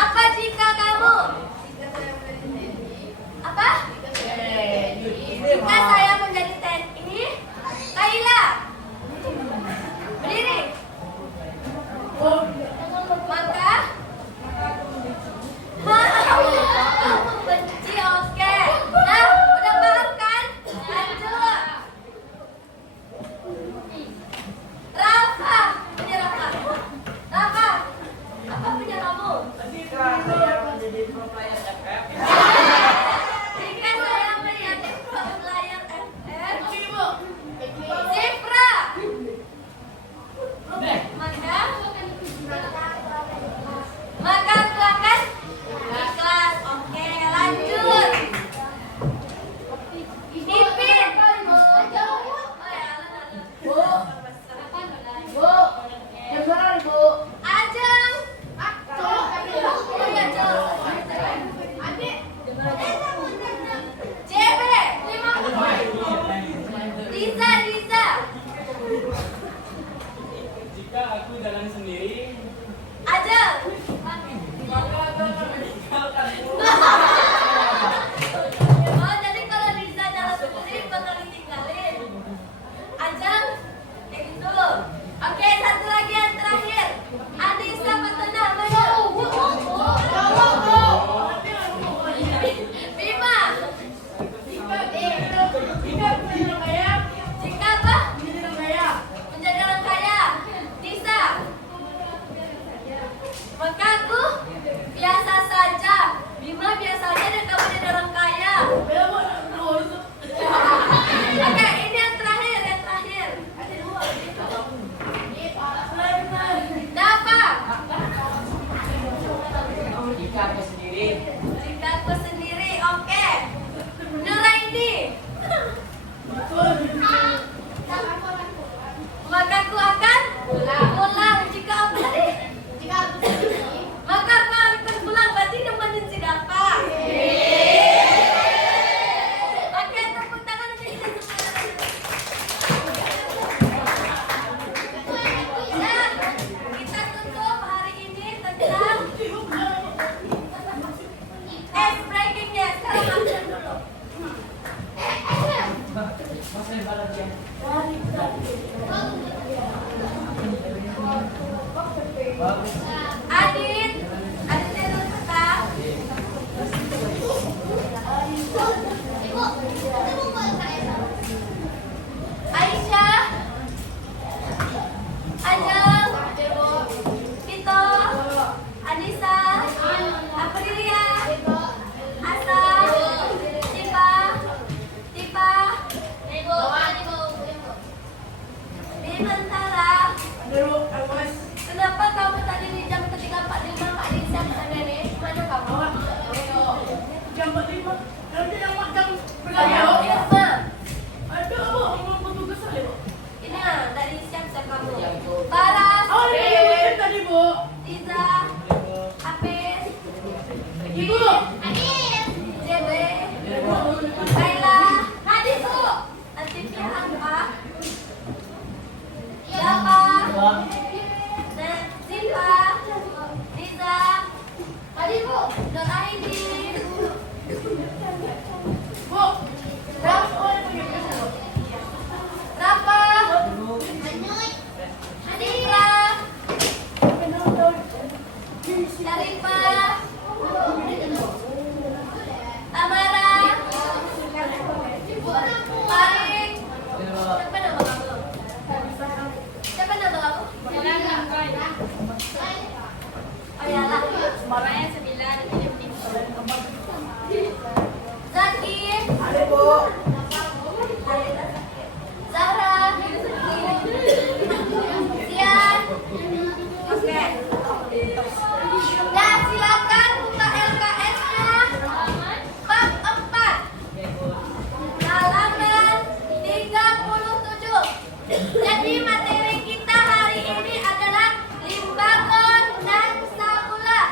Apa jika kamu? Apa? Jika saya menjadi TNI, Kaila berdiri. Maka kamu benci, oke. Nah, udah paham kan? Lanjut. Rafa, punya Rafa. Rafa, apa punya kamu? Jika saya menjadi pro player FF, Jika saya menjadi pro player FF, Zebra. Maka aku akan ikhlas. Oke, lanjut. Ipin. Oh ya, Ajeng. Oh ya, JB. Riza. Jika aku jalan sendiri, Ajeng. maka aku akan meninggalkan Oh, jadi kalau Riza jalan sendiri bakal ditinggalin. Ajeng, kayak gitu. Oke, satu lagi yang terakhir. Anissa Petuna, maju. Bima. Jika apa? Menjadi orang kaya. Nisa. Maka aku biasa saja. Bima biasa aja dan kamu jadi orang kaya. Oke, ini yang terakhir. Dapat. jika aku sendiri, Jika aku sendiri, oke. Nuraini. Maka aku akan pulang. Jika aku tadi, maka aku akan pulang. Berarti nemenin si Dapa. Oke, tepuk tangan untuk kita semua. Nah, kita tutup hari ini tentang breakingnya. Sekarang ambil dulu. masih balas ya. Adit dulu tetap. Aisyah, Ajeng, Vito, Anissa, Aprilia, Asa, Tipa, Bimantara. Kenapa kamu tadi di jam ketika 45 Kak Nisa kesana nih? Mana kamu? Ini dari siap kamu. Baras, Tiza, Apes, JB, Kaila, Nadisu, Latifia Hampa, Dapa, Ziva, Riza, Nuraini, Rafa, Adira, Syarifa, Tamara, Farid. Siapa nama kamu? Oh ya lah. Zaki, Zahra, Zian. Oke. Dan silakan buka LKS-nya. Bab 4. Halaman 37. Jadi materi kita hari ini adalah limbangon dan sabula.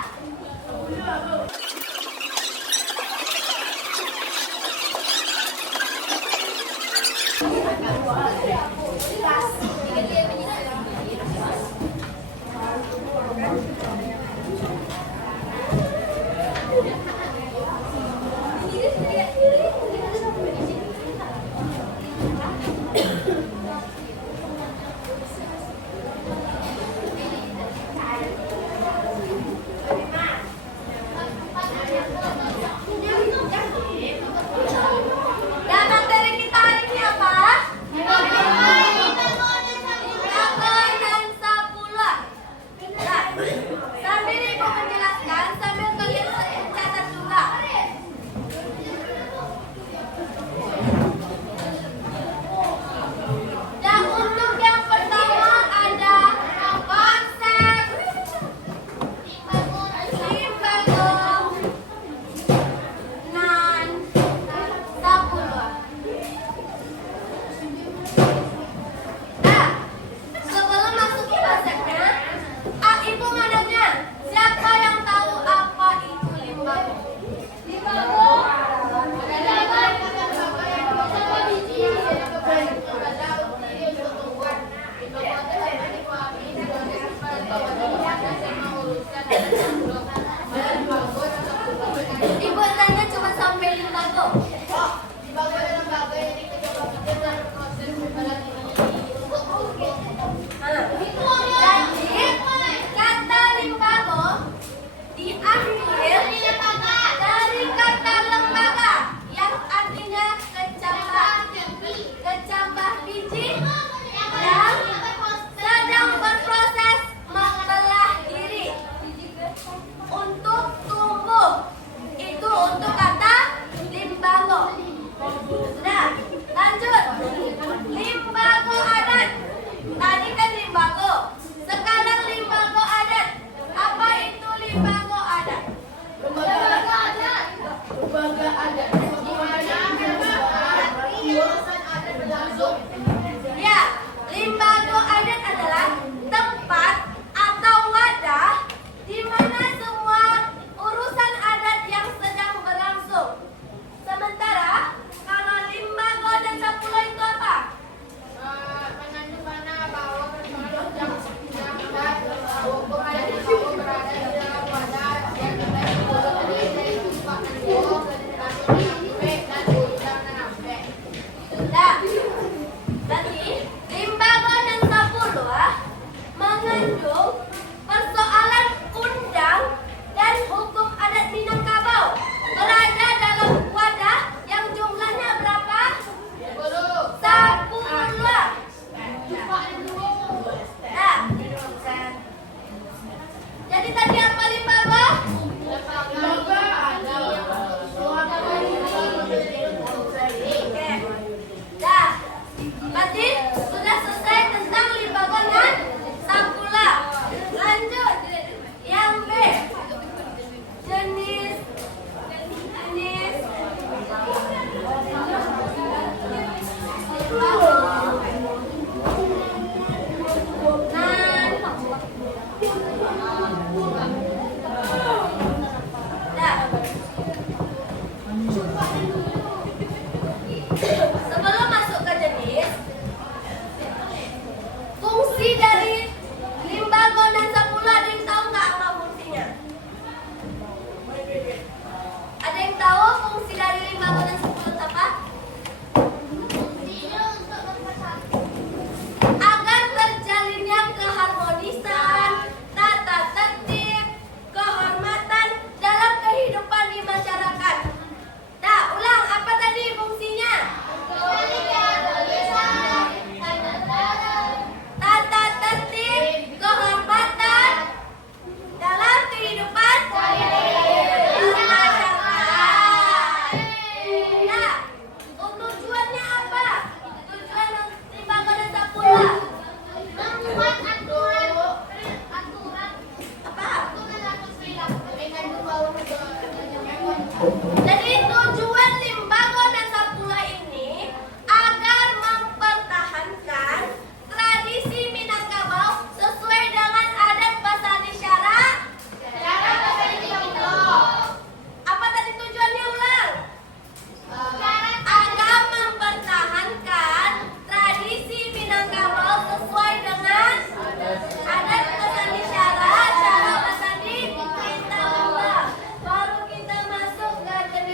untuk tumbuh. Itu untuk kata limbago. Sudah, lanjut. Limbago adat. Tadi kan limbago. Sekarang limbago adat. Apa itu limbago adat? Lembaga adat. Lembaga adat. Urusan adat berlangsung. Ya, limbago adat adalah tempat atau wadah di mana semua urusan adat yang sedang berlangsung. Sementara kalau limbago dan sapulo itu apa? Mengandung mana bahwa berpengaruh yang hukum adat yang bahwa berada di dalam wadah yang terdiri dari jumlah penduduk dan urusan nampe. Nah, berarti limbago dan sapulo mengandung persoalan undang dan hukum adat Minangkabau. Berada dalam wadah yang jumlahnya berapa? 10. Nah, jadi tadi apa limbago? Lembaga adat. Oke. Dah. Berarti sudah selesai tentang limbago dan sampula. Lanjut. Yang B. Jenis sebelum masuk ke jenis, fungsi dari limbago dan sampula ada yang tahu nggak apa fungsinya? Ada yang tahu fungsi dari limbago dan sampula itu apa? Agar terjalinnya keharmonisan, tata tertib, kehormatan dalam kehidupan di masyarakat. Nah, ulang apa tadi fungsinya? Tata tertib, kehormatan dalam kehidupan masyarakat. Nah, tujuannya apa? Tujuan limbago dan sampula. Membuat aturan. Apa? Mengandung bahwa Jadi tujuan limbago dan sampula ini agar mempertahankan tradisi Minangkabau sesuai dengan adat Basani Syara. Apa tadi tujuannya ulang? Agar mempertahankan tradisi Minangkabau sesuai dengan adat Basani Syara, Syara Basani kita ubah. Baru kita masuk ke jenis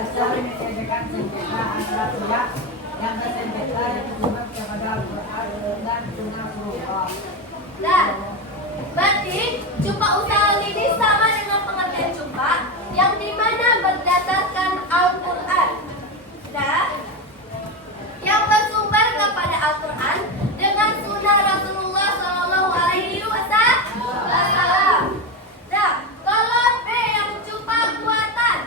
dasar menyediakan sengketa antara pihak yang bersengketa yang terlibat kepada Al-Quran dan Sunnah Rasulullah. Nah, berarti jumpa usaha ini sama dengan pengertian jumpa yang dimana berdasarkan Al-Quran. Nah, yang bersumber kepada Al-Quran dengan Sunnah Rasulullah Shallallahu Alaihi Wasallam. Nah, kalau B yang jumpa buatan,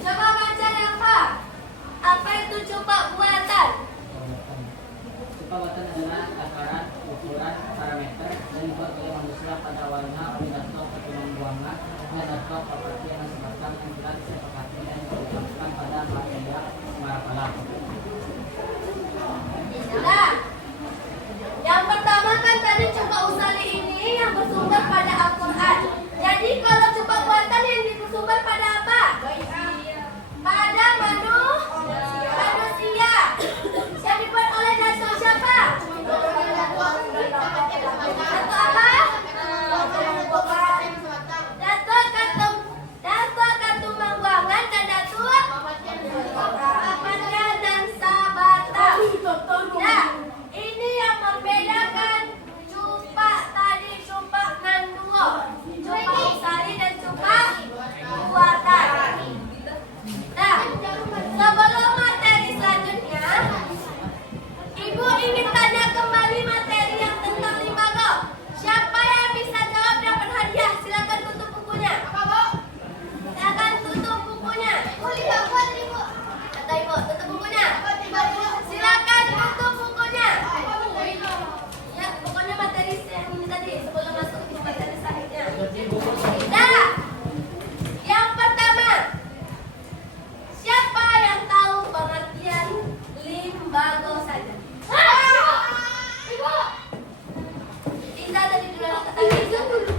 coba baca apa? Apa itu jumpa buatan? Kekuatan adalah takaran, ukuran, parameter dan dibuat oleh manusia pada awalnya oleh datuk pertimbangan dan datuk properti yang disebabkan yang telah disepakati dan dilakukan pada material semarapalah. Nah, yang pertama kan tadi coba usali ini yang bersumber pada Al-Quran. Jadi kalau coba buatan yang bersumber pada apa? Pada manusia. Yang dibuat oleh datuk siapa? Datuk apa? Datuk Katumbang Buangan dan Datuk Papangan dan Sabata. Nah, ini yang membedakan jumpa tadi, jumpa nanduo, jumpa usari dan jumpa buatan. Nah, sebelum materi selanjutnya, Ibu ingin tanya kembali materi yang tentang limbago. Siapa yang bisa jawab dapat hadiah? Silakan tutup bukunya. Silakan tutup bukunya. Kata Ibu, tutup bukunya. Silakan tutup bukunya. Ya, pokoknya materi yang ini tadi sebelum masuk ke materi selanjutnya. Nah, yang pertama, siapa yang tahu pengertian limbago saja? Ibu. Iza tadi dulu kata Iza dulu.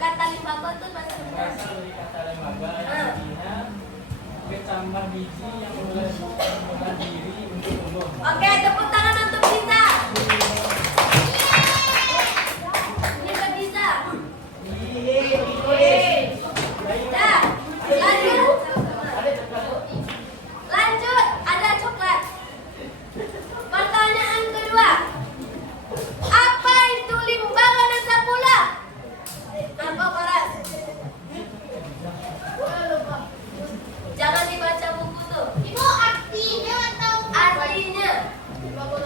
Kata limbago itu bahasa Indonesia. Berasal dari kata lembaga yang artinya bertambah biji yang mengolah diri untuk tumbuh. Oke, tepuk tangan untuk Iza. Ini buat Iza. Nah, lanjut, ada coklat. Pertanyaan kedua, apa itu limbago dan sapula? Apa Baras? Jangan dibaca buku tuh. Ibu artinya atau Artinya, Limbago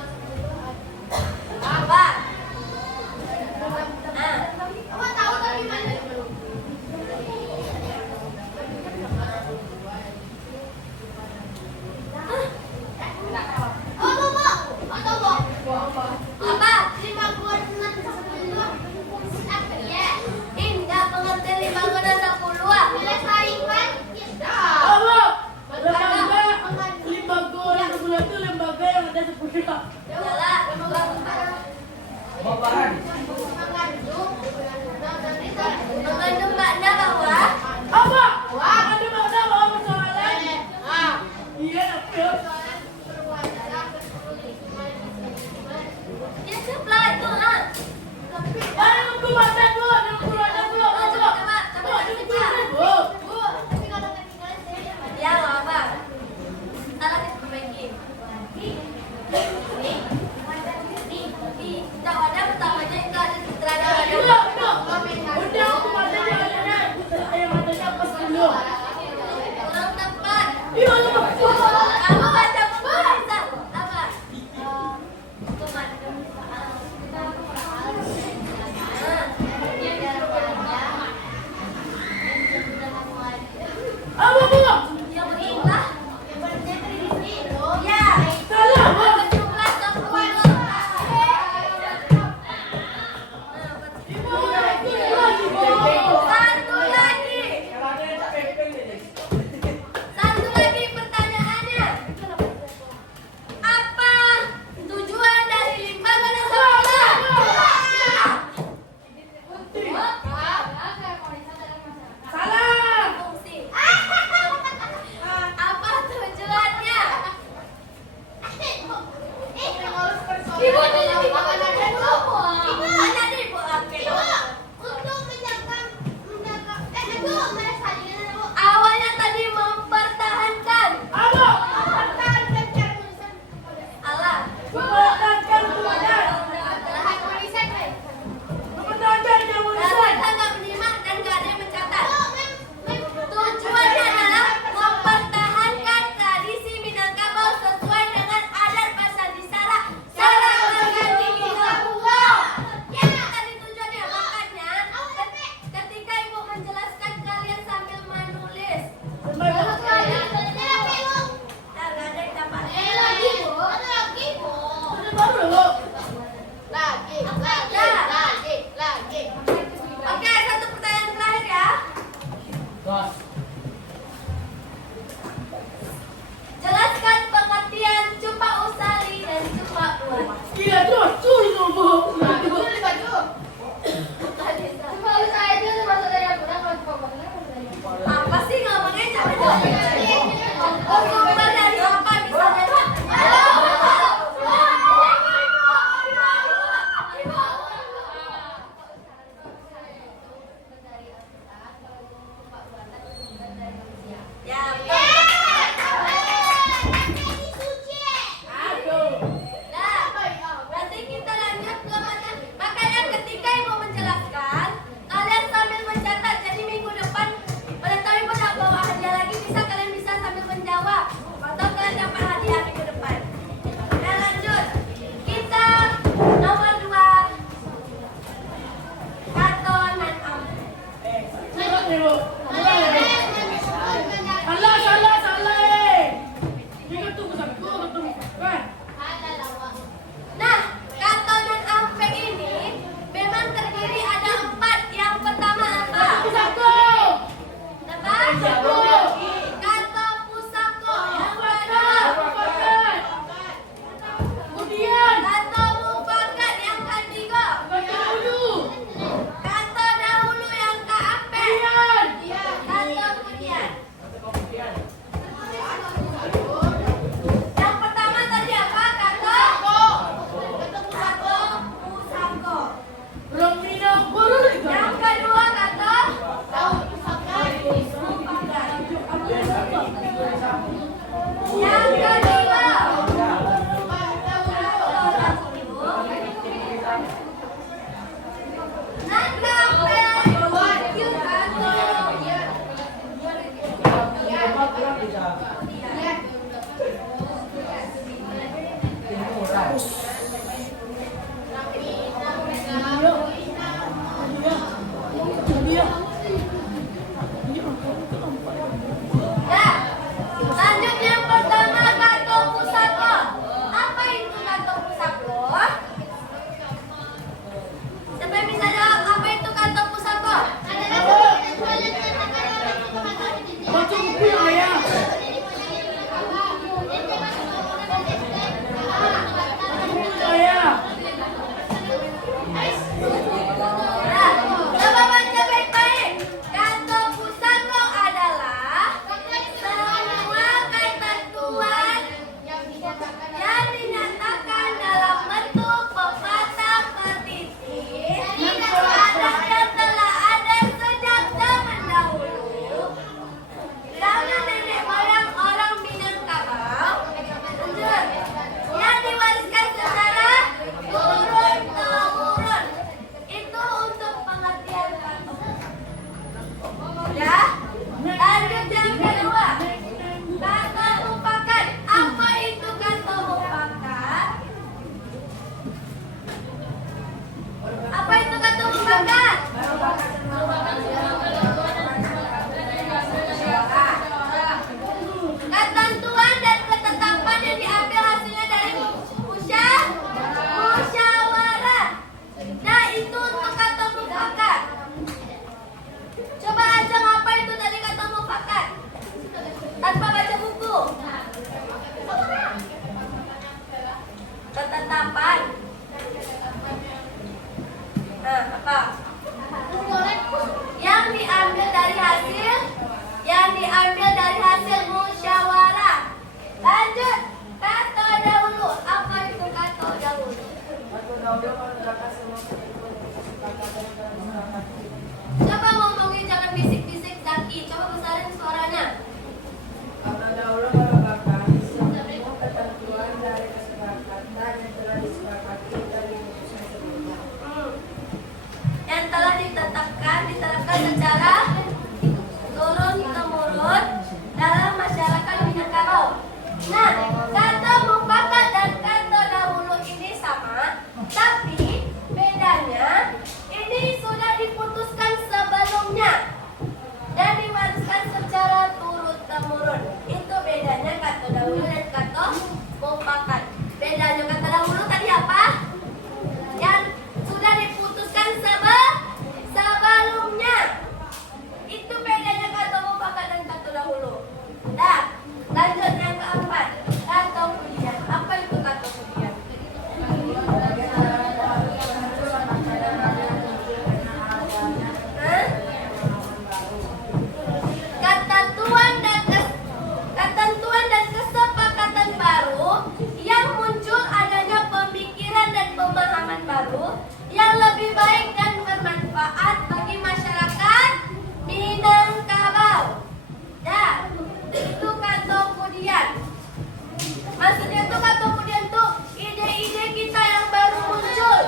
Maksudnya tuh kan kemudian tuh ide-ide kita yang baru muncul,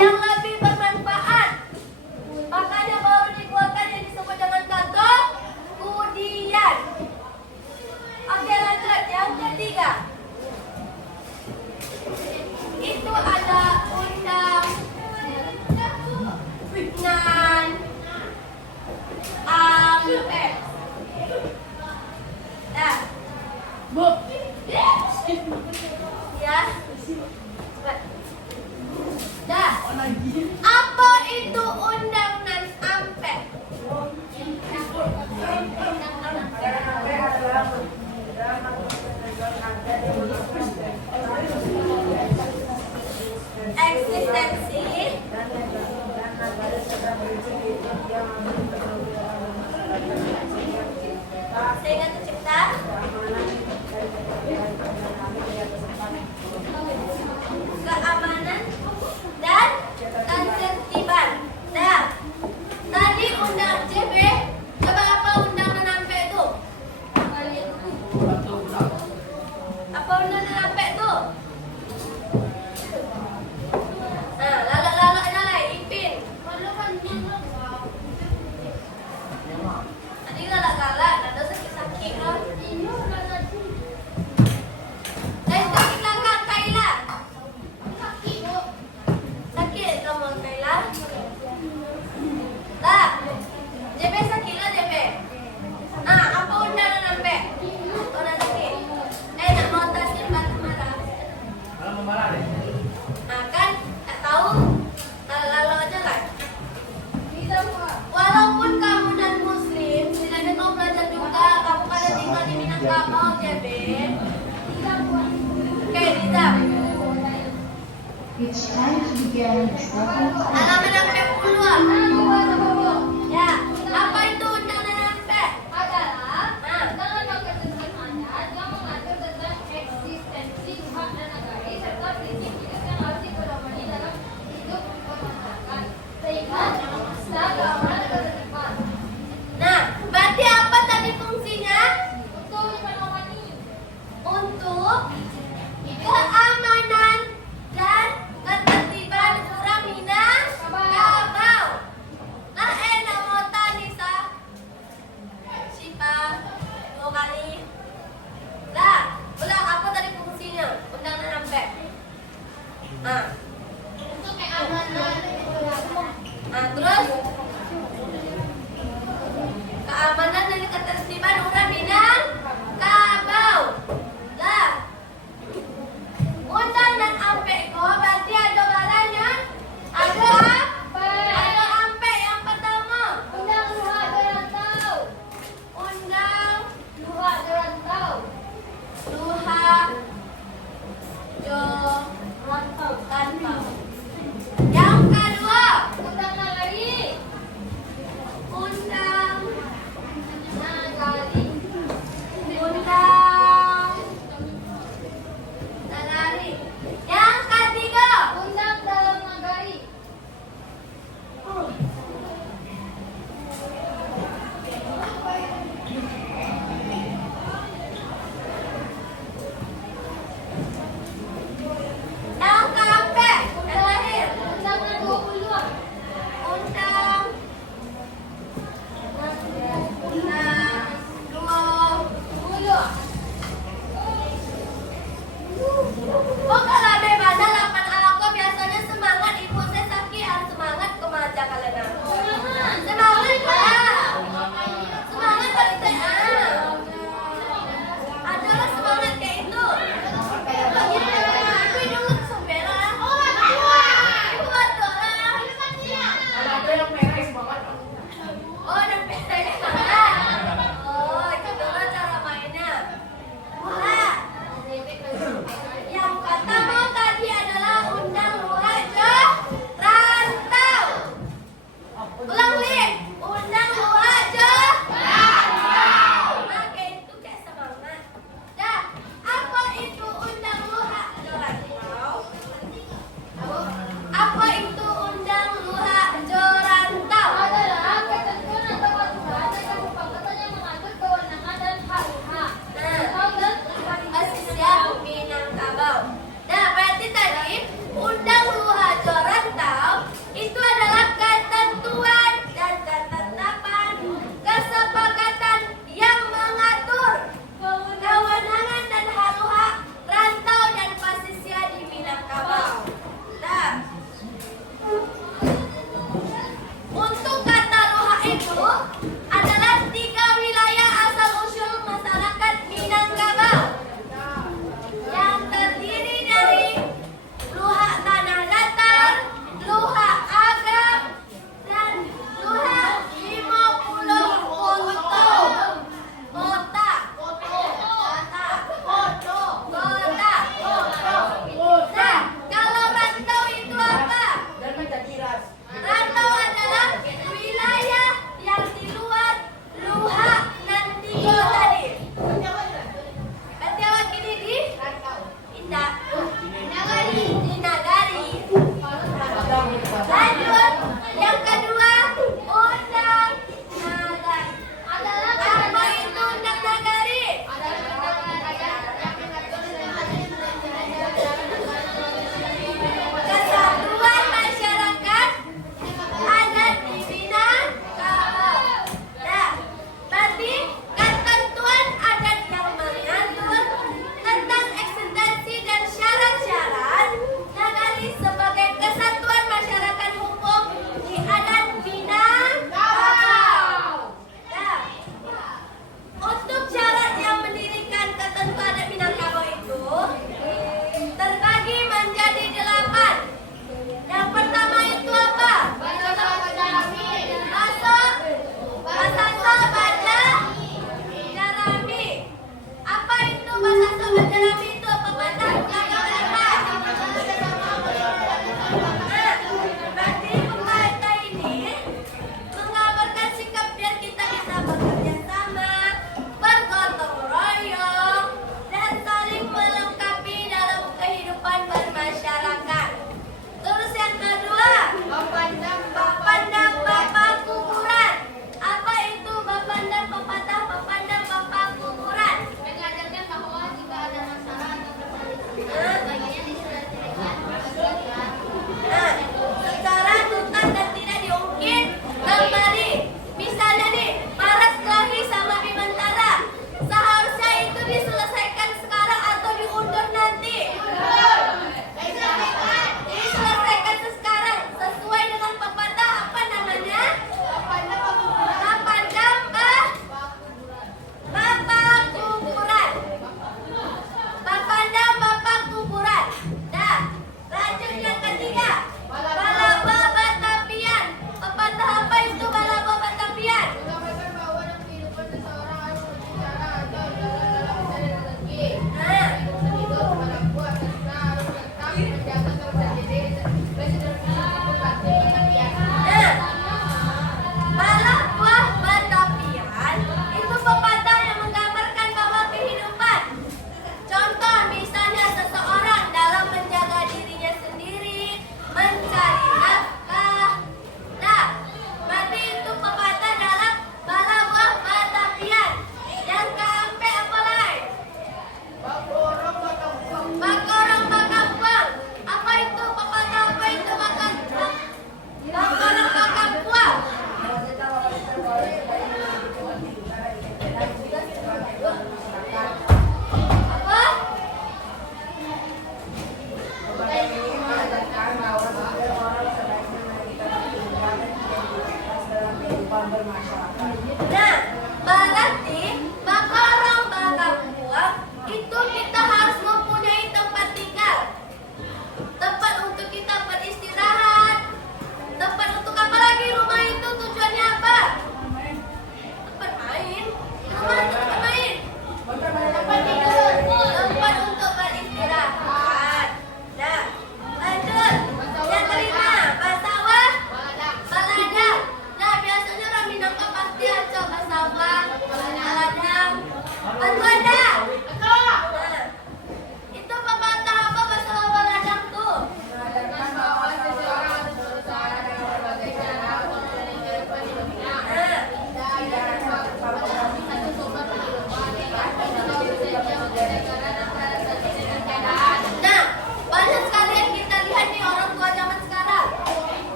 yang lebih bermanfaat. Makanya baru dikeluarkan yang disebut dengan kata kemudian. Oke, lanjut yang ketiga. Itu ada undang nan ampe. Dah. Ya. Dah. Apa itu undang nan ampe? Eksistensi sehingga tercipta keamanan dan ketertiban. Nah, tadi undang JB, coba apa undang menampe itu? Apa undang menampe itu? Nah, lalak-lalaknya lah, Ipin. Tadi galak-galak, nada sakit-sakit lah. Sakit langkah Kaila. Sakit kamu Kaila. Lah, JB sakit lah JB. Nah, apa undang nampak? Orang sakit. Nak mau tasir batu marah. Malah memarah deh. Nah, kan tak tahu. Lalu aja lah. Walaupun kamu dan Muslim, setidaknya kau belajar juga. Kamu pada tinggal di Minangkabau, JB. Oke, Rizam. It's time to begin the second Halaman sampai puluhan. Ya, apa itu undangan sampai? Adalah undangan yang kesederhananya yang mengatur tentang eksistensi hak dan nagari serta prinsip hidup yang harus dipedomani dalam hidup bermasyarakat sehingga bisa keamanan dan ketertiban. Nah, berarti apa tadi fungsinya? Untuk menemani Untuk keamanan dan ketertiban orang Minangkabau. Nah, enak mau tani sa. Siapa? 2 kali. Lah, ulang apa tadi fungsinya? Undangan sampai. Nah, untuk keamanan terus keamanan dan ketertiban orang Minangkabau. Lah, undang dan ampe kok berarti ada barangnya. Ada apa? Ada ampe yang pertama. undang luar berantau. Undang Luar berantau. Luha Jo Rantau. Yang kedua, Undang nagari. undang Nagari. undang nagari. Yang ketiga, Undang dalam nagari.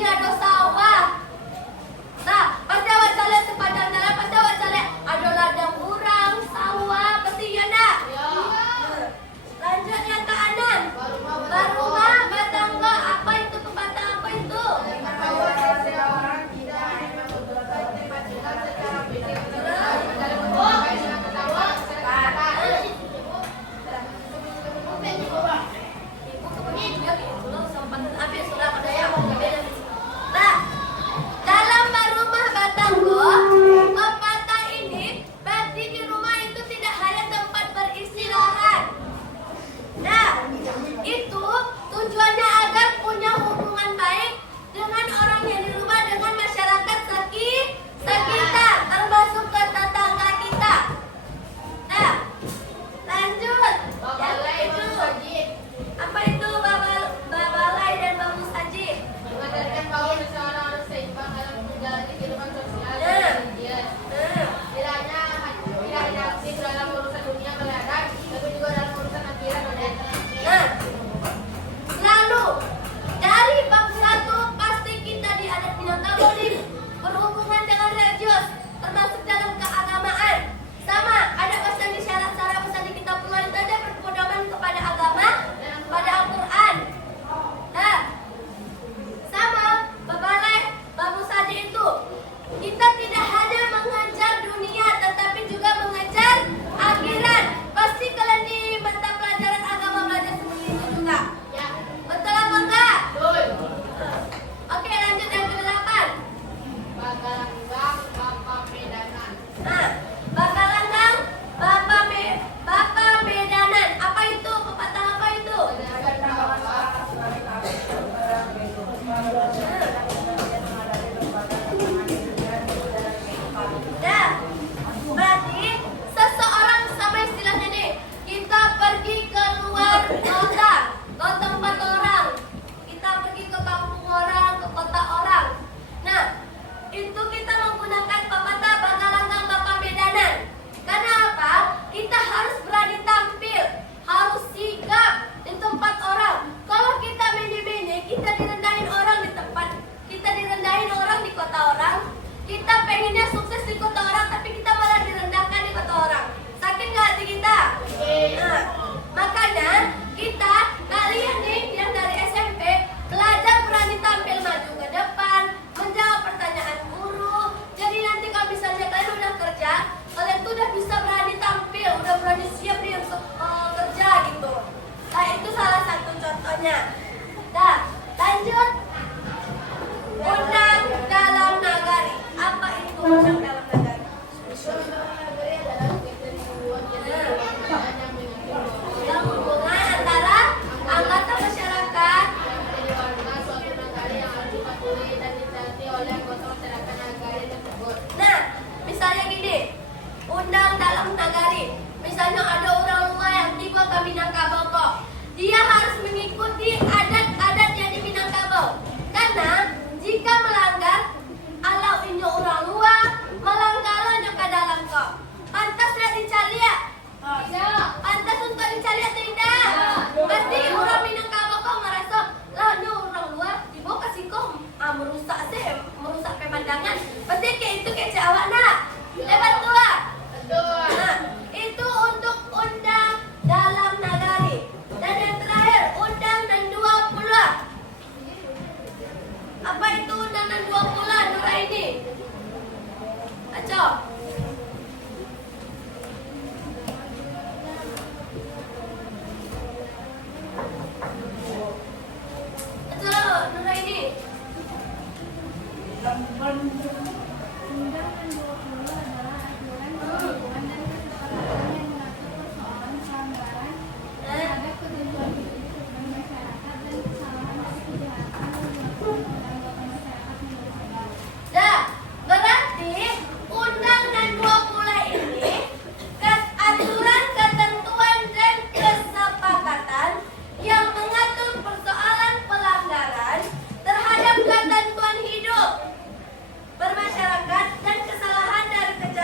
dunia do sawah. Nah, pasti awak cari sepanjang jalan, pasti awak cari ada ladang urang, sawah, pasti ya nak? Ya. Lanjut yang ke kanan. Barumah, batangga, apa itu pepatah apa itu? Bahwa seseorang tidak hanya membutuhkan tempat tinggal secara fisik, tetapi dalam menggunakan dengan ketawa secara kata. Ibu kepengen juga gitu loh, sempat ambil surat pada yang mau beda. Nah, dalam barumah batangga, pepatah ini berarti di rumah itu tidak hanya tempat beristirahat. Nah, itu tujuannya agar punya hubungan baik dengan orang yang di rumah, dengan masyarakat sekitar, termasuk ke tetangga kita. Nah, lanjut. Babalai Yang itu. Masjid Apa itu babalai dan bamus sajid? mengajarkan bahwa seseorang harus seimbang dalam menjalani kehidupan sosial dan religius. Nah, Tidak hanya aktif dalam urusan dunia kelihatan, tapi juga dalam urusan akhirat dan nah. Lalu dari bab 1 pasti kita di adat Minangkabau ini berhubungan dengan religius, termasuk dalam keagamaan. Sama, ada pesan di syarat-syarat pesan di kitab Quran itu ada berpedoman kepada agama, pada Al-Quran. Nah, sama, babalai, babu saja itu. Kita tidak hanya mengejar dunia, tetapi juga mengejar akhirat. Pasti kalian di mata pelajaran agama belajar seperti itu juga. ya. Betul apa enggak? Betul. Oke, lanjut yang ke-8. Bagalanggang Bapak Medanan. Nah, Bakalanggang, Bapak Medanan. Apa itu? Pepatah apa itu? Mendengarkan bahwa Nah, berarti seseorang sama istilahnya nih, kita pergi keluar kota, ke tempat orang, kita pergi ke kampung orang, ke kota orang. Nah, itu kita menggunakan pepatah Bakalanggang Bapak Medanan. Karena apa? Kita harus berani tampil, harus sigap di tempat orang. Kalau kita mene-mene, kita direndahin orang di tempat, kita direndahin orang di kota orang. Kita pengennya sukses di kota orang, tapi kita malah direndahkan di kota orang. Sakit nggak hati kita? Nah, makanya kita, kalian nih yang dari SMP, belajar berani tampil maju ke depan, menjawab pertanyaan guru. Jadi nanti kalau misalnya kalian udah kerja, kalian tuh udah bisa berani tampil, udah berani siap nih untuk kerja gitu. Nah, itu salah satu contohnya. Nah, lanjut. Undang dalam nagari. Apa itu undang dalam nagari? Dalam hubungan antara anggota masyarakat. Nah, misalnya gini, undang dalam nagari. Misalnya ada orang luar yang tiba ke Minangkabau kok. Dia harus mengikuti adat-adat yang di Minangkabau. Karena jika melanggar, alau inyo orang luar, melanggar inyo ke dalam kok. Pantas tidak dicari ya? Pantas untuk dicari atau tidak? Pasti orang Minangkabau kok merasa, lah inyo orang luar, tiba kasih kok merusak pemandangan. Pasti kayak itu kayak awak nak. Lepas tua. Nah, itu untuk undang dalam nagari. Dan yang terakhir, undang dan 20. Apa itu undang dan 20, Nuraini? Aco. Aco, Nuraini. Undang dan 20 adalah aturan perhubungan dan kesepakatan yang mengatur persoalan pelanggaran terhadap ketentuan hidup dan masyarakat dan kesalahan dari kejahatan yang dilakukan oleh anggota masyarakat Minangkabau. Dah, berarti undang dan 20 ini aturan, ketentuan dan kesepakatan yang mengatur persoalan pelanggaran terhadap ketentuan hidup bermasyarakat dan kesalahan dari kejahatan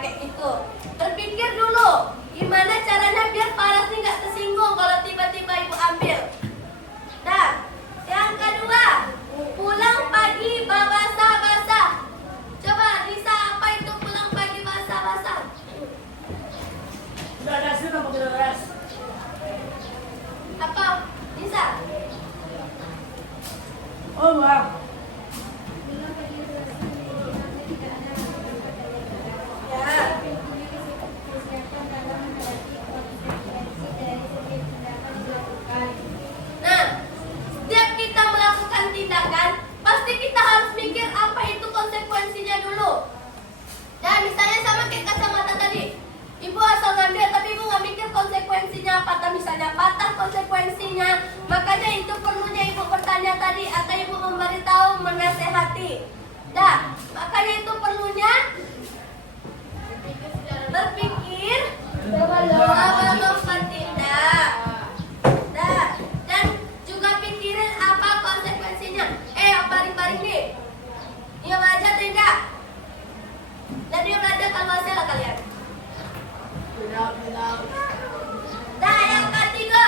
kayak gitu. Berpikir dulu, gimana caranya biar Paras ini nggak tersinggung kalau tiba-tiba ibu ambil. Dan yang kedua, pulang pagi basah-basah. Coba Lisa, apa itu pulang pagi basah-basah? Udah ada sih nama beres. Apa? Lisa? Oh, Bang. Ya. Nah, setiap kita melakukan tindakan, pasti kita harus mikir apa itu konsekuensinya dulu. Dan misalnya sama kayak kacamata tadi, ibu asal ngambil tapi ibu nggak mikir konsekuensinya apa. Atau misalnya patah konsekuensinya, makanya itu perlunya ibu bertanya tadi atau ibu memberitahu, menasehati. Nah, makanya itu perlunya berpikir sebelum bertindak. Nah, dan juga pikirin apa konsekuensinya. Baring-baring nih. Dia belajar atau tidak? Jadi belajar kalau hasil lah kalian. Nah, yang ketiga,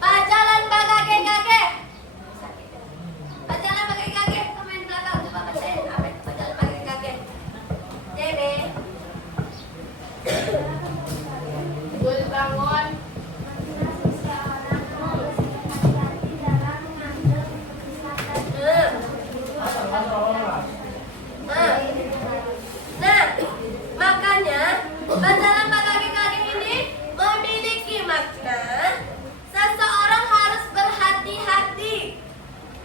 pajalan bagage-gage. Pajalan bagage-gage, kamu yang belakang coba bacain apa itu pajalan bagage-gage. DB. Bul bangun. Nah, makanya pajalan bagage-gage ini memiliki makna seseorang harus berhati-hati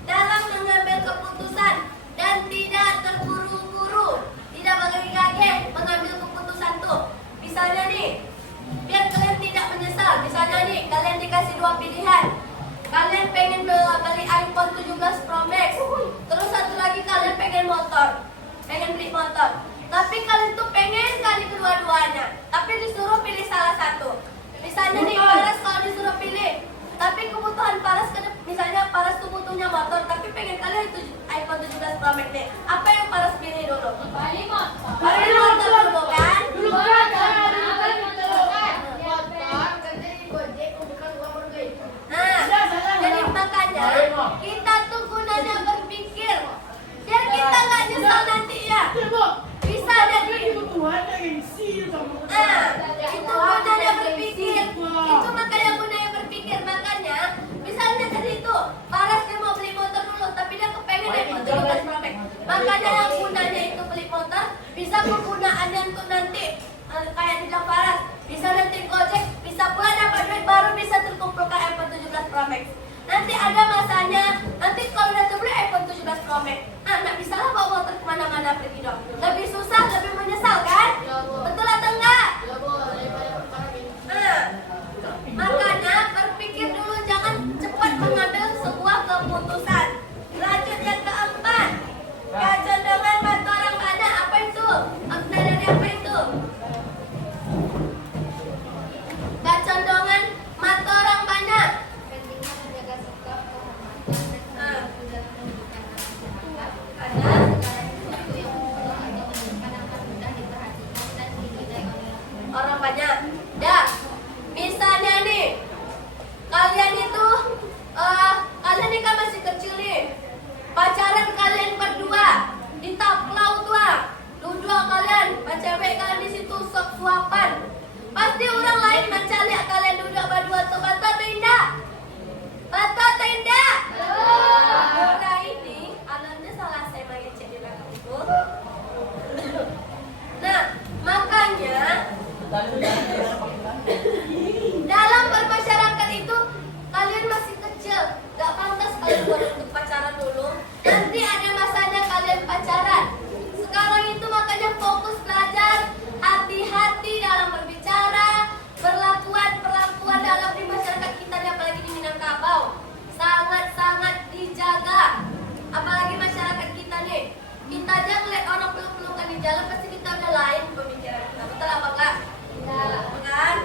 dalam mengambil keputusan dan tidak terburu-buru. Tidak bagage-gage mengambil keputusan tuh. Misalnya nih, biar kalian tidak menyesal. Misalnya nih, kalian dikasih dua pilihan. Kalian pengen beli iPhone 17 Pro Max, terus satu lagi kalian pengen beli motor. Tapi kalian tuh pengen kali kedua-duanya, tapi disuruh pilih salah satu. Misalnya nih, Paras kalau disuruh pilih, tapi kebutuhan Paras, misalnya Paras tuh butuhnya motor, tapi pengen kalian itu iPhone 17 Pro Max nih. Apa yang Paras pilih dulu? Pilih motor dulu kan? Nah, jadi makanya kita tuh gunanya berpikir biar kita nggak nyesal nanti ya. Bisa jadi. Nah, itu gunanya berpikir. Itu makanya gunanya berpikir. Makanya misalnya tadi itu Paras dia mau beli motor dulu, tapi dia kepengen iPhone 17 Pro Max. Makanya yang gunanya itu beli motor bisa penggunaannya untuk nanti kayak di Paras bisa nanti Gojek, bisa pula dapat duit baru bisa terkumpulkan iPhone 17 Pro Max. Nanti ada masanya, nanti kalau udah beli iPhone 17 Pro Max, nggak bisa lah bawa motor kemana-mana pergi dong. Lebih susah, lebih menyesal kan? Betul atau enggak? Nah, makanya berpikir dulu, jangan cepat mengambil sebuah keputusan. Lanjut yang keempat, kecenderungan mata orang banyak. Apa itu? Makna dari apa itu? Kecenderungan mata orang banyak. Orang banyak. Ya, misalnya nih, kalian itu, kalian ini kan masih kecil nih. Pacaran kalian berdua di taplau tua, dua kalian, cewek kalian di situ suapan. Pasti orang lain macam lihat kalian duduk berdua tuh, betul atau tidak? Betul atau tidak? Nah ini, alatnya salah saya bagi cek di belakang itu. Nah, makanya dalam bermasyarakat itu kalian masih kecil, gak pantas kalian buat untuk pacaran dulu. Nanti ada masanya kalian pacaran. Sekarang itu makanya fokus belajar, hati-hati dalam berbicara, perlakuan dalam di masyarakat kita, apalagi di Minangkabau, sangat-sangat dijaga. Apalagi masyarakat kita nih, kita aja ngeliat orang peluk-pelukan di jalan pasti kita udah lain pemikiran kita. Betul apa enggak? Kan?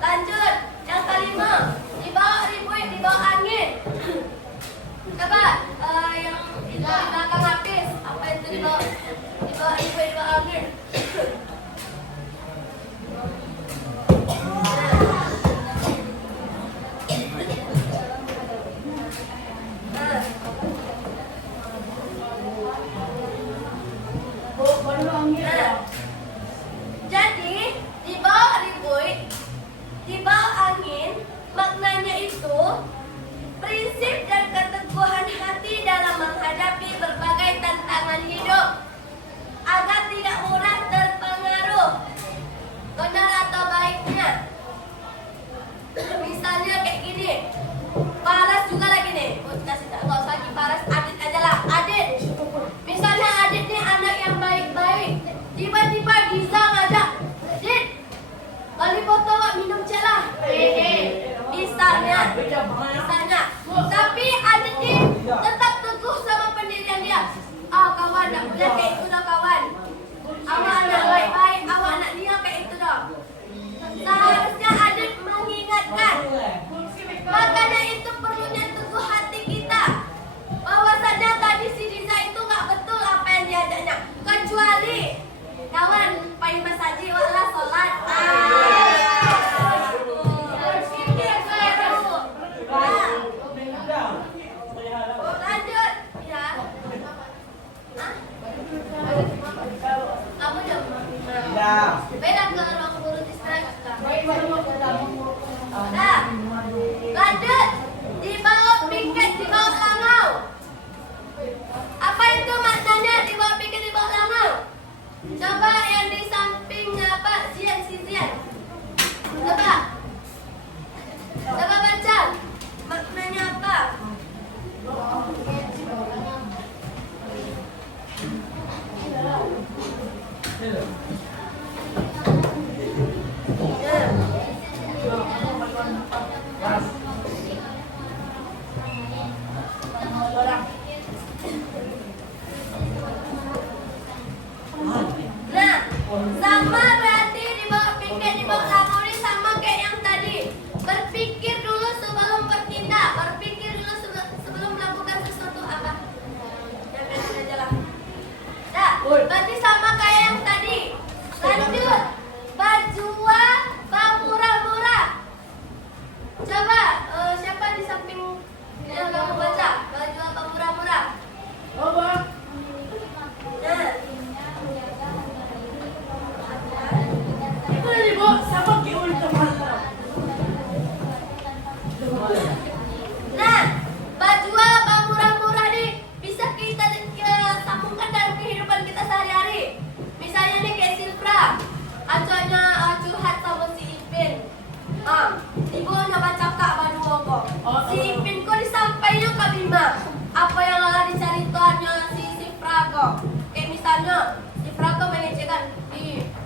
Lanjut, yang kelima, dibawa ribuan, dibawa angin. Coba yang itu di belakang habis, apa itu dibawa ribuan, dibawa angin? prinsip dan keteguhan hati dalam menghadapi berbagai tantangan hidup agar tidak mudah terpengaruh. Benar atau baiknya? Misalnya kayak gini, Paras juga lagi nih. Kasih tak nggak usah lagi Paras, Adit aja lah. Adit, misalnya Adit nih anak yang baik-baik, tiba-tiba Diza ngajak, Dit, balik foto wak minum cek lah. Misalnya, tapi Adit nih tetap teguh sama pendirian dia. Kawan, tak boleh kayak itu dah kawan. Awak anak baik-baik, awak anak dia kayak itu dah. Seharusnya Adit mengingatkan. Makanya itu perlunya teguh hati kita. Bahwasanya tadi si Diza itu nggak betul apa yang diajaknya. Kecuali kawan, pai masaji wala sholat. Lanjut, ya. Kamu jam beda ke ruang guru istirahat. Nah, lanjut. Di bawah piket, di bawah langau. Apa itu maknanya di bawah piket, di bawah langau? Coba yang di sampingnya apa? Zian, si Zian. Coba baca. Maknanya apa? Nah, sama berarti di bawah piket, di bawah langau ini sama kayak yang tadi. Berpikir dulu sebelum bertindak, berpikir dulu sebelum melakukan sesuatu apa. Ya, biarin aja lah. Nah, berarti sama kayak yang tadi. Lanjut, bajua murah-murah. Coba siapa di samping yang kamu baca? Bajua murah-murah. Nah. Nah, bajua murah-murah nih bisa kita sambungkan dalam kehidupan kita sehari-hari. Misalnya nih kayak Silvra, acuannya curhat sama si Ipin. Ibu nyoba cakap berdua kok. Si Ipin kok disampainya ke Bima. Apa yang lala dicari tuannya si Silvra kok. Kayak misalnya Silvra kok mengecekan,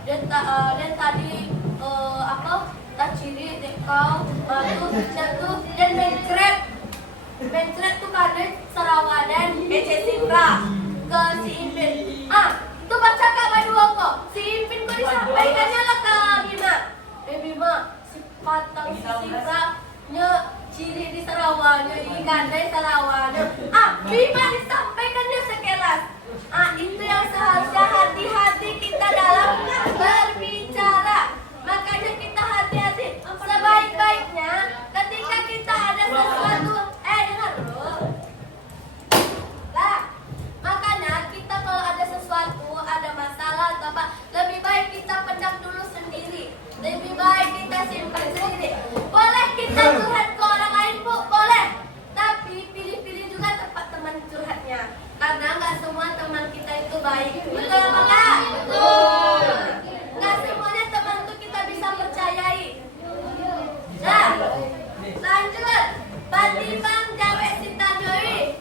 dan tadi apa? Tak ciri dek kau tuh dan mencret tuh karena Sarawak dan Silvra ke si Ipin. Itu baca kak berdua kok. Si Ipin kok disampaikannya lah ke Bima. Bima, si patang si Silvra nya ciri di Sarawaknya, di gandai Sarawaknya. Bima disampaikannya sekelas. Itu yang seharusnya hati-hati kita dalam berbicara. Makanya kita hati-hati. Sebaik-baiknya ketika kita ada sesuatu, dengar dulu. Lah, makanya kita kalau ada sesuatu, ada masalah atau apa, lebih baik kita pendam dulu sendiri. Lebih baik kita simpan sendiri. Boleh kita curhat ke orang lain, Bu, boleh. Tapi pilih-pilih juga tempat teman curhatnya. Karena nggak semua teman kita itu baik. Betul apa enggak? Betul. Nggak semuanya teman itu kita bisa percayai. Nah, lanjut. Batibang Jawa Sintanyoi.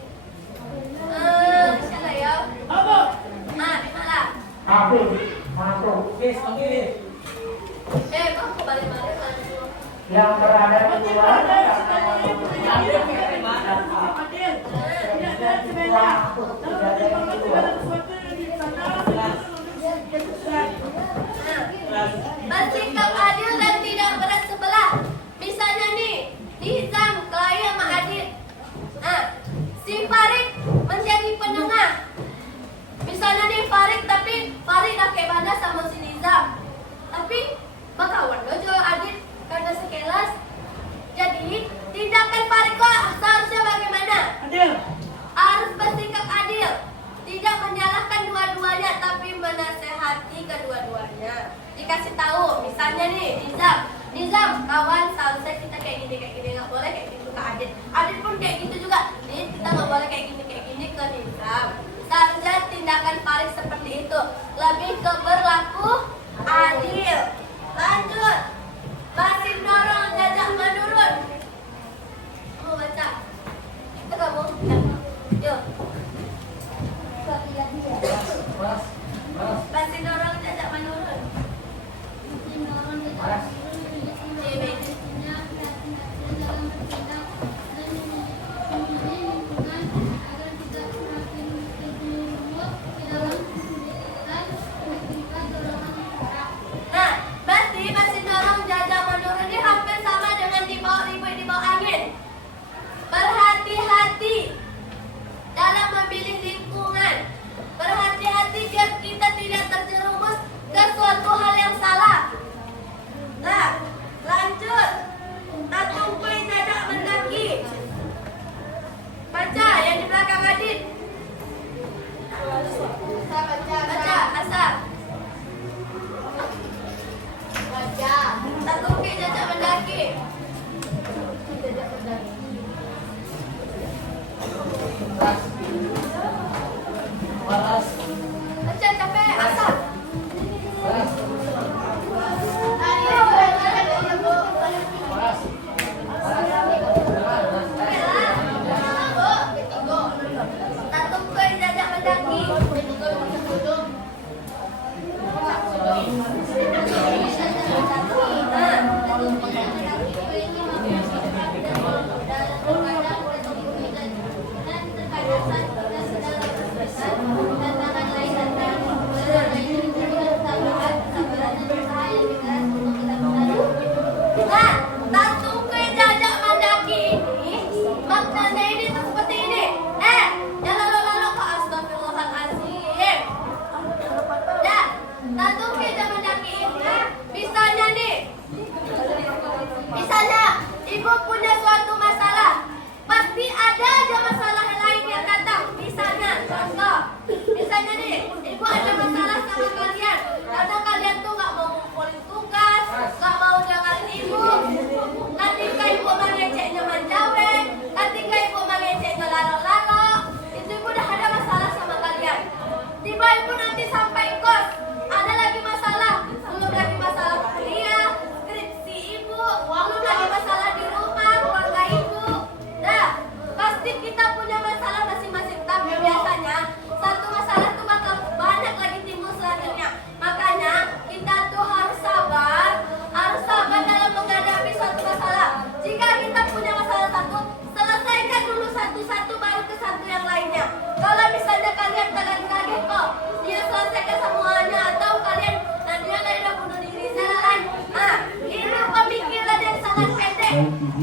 Siapa ya? Apa? Dimana? Yes, oke. Kamu balik-balik langsung. Yang berada di luar bersikap adil dan tidak berat sebelah. Misalnya nih, Nizam kelahi sama Adit. Si Farid menjadi penengah. Misalnya nih Farid, tapi Farid pakai banda sama si Nizam. Tapi bakawan aja Adit karena sekelas. Jadi tindakan Farid kok seharusnya bagaimana? Adil. Harus bersikap adil. Tidak menyalahkan dua-duanya, tapi menasehati kedua-duanya. Dikasih tahu, misalnya nih Nizam, kawan seharusnya kita kayak gini nggak boleh kayak gitu ke Adit.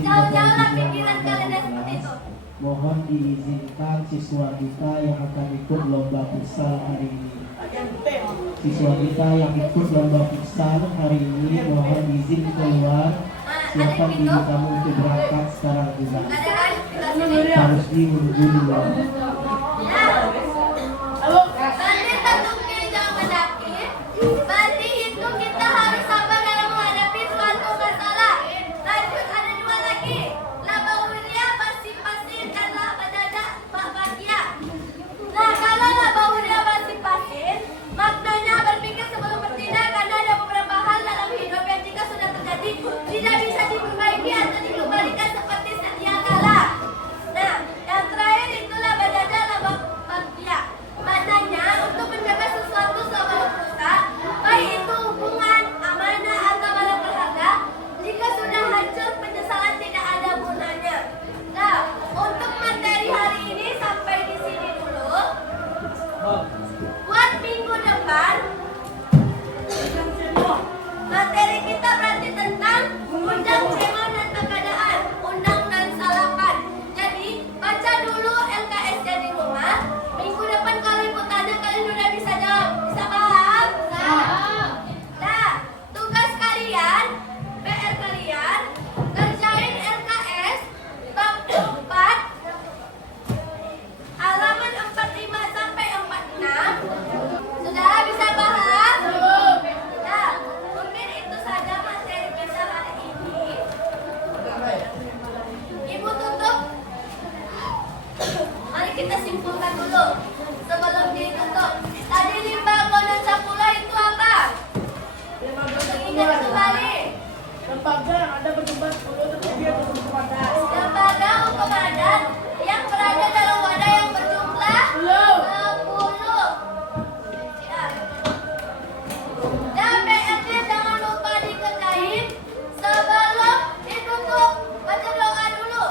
Jauh-jauhlah pikiran kalian yang seperti itu. Mohon diizinkan siswa kita yang akan ikut lomba futsal hari ini. Siswa kita yang ikut lomba futsal hari ini mohon izin keluar. Siapkan diri kamu untuk berangkat sekarang juga. Ada kan? Kita sini. Harus menunggu dulu. Berarti tentunya jangan mendaki. Berarti itu kita harus sabar dalam menghadapi suatu masalah. Lanjut, ada dua lagi. Laba Wirya, pasir-pasir, dan laba dada, bahagia. Nah, kalau laba Wirya, pasir-pasir, maknanya berpikir sebelum bertindak karena ada beberapa hal dalam hidup yang jika sudah terjadi tidak bisa diperbaiki atau dikembalikan seperti sedia kala. Nah, yang terakhir itu laba dada, laba bahagia. Maknanya untuk menjaga sesuatu sebelum rusak, baik itu hubungan, amanah atau barang berharga, jika sudah hancur penyesalan tidak ada gunanya. Nah, untuk materi hari ini sampai di sini dulu. Buat minggu depan, materi kita berarti tentang undang cema dan keadaan, undang dan salapan. Jadi, baca dulu LKS-nya di rumah. Minggu depan kalau ibu tanya, kalian sudah bisa jawab. Bisa paham? Nah, tugas kalian, PR kalian, kerjain LKS bab 4, halaman 45 sampai 46. Saudara bisa paham? Nah, mungkin itu saja materi kita hari ini. Ibu tutup. Mari kita simpulkan dulu sebelum ditutup. Tadi limbago dan sapula itu apa? Ingat kembali. Lembaga yang ada berjumlah 10 tetapi dia berjumlah padat. Lembaga hukum adat yang berada dalam wadah yang berjumlah 10. Ya. Dan PR-nya jangan lupa dikerjain sebelum ditutup. Baca doa dulu.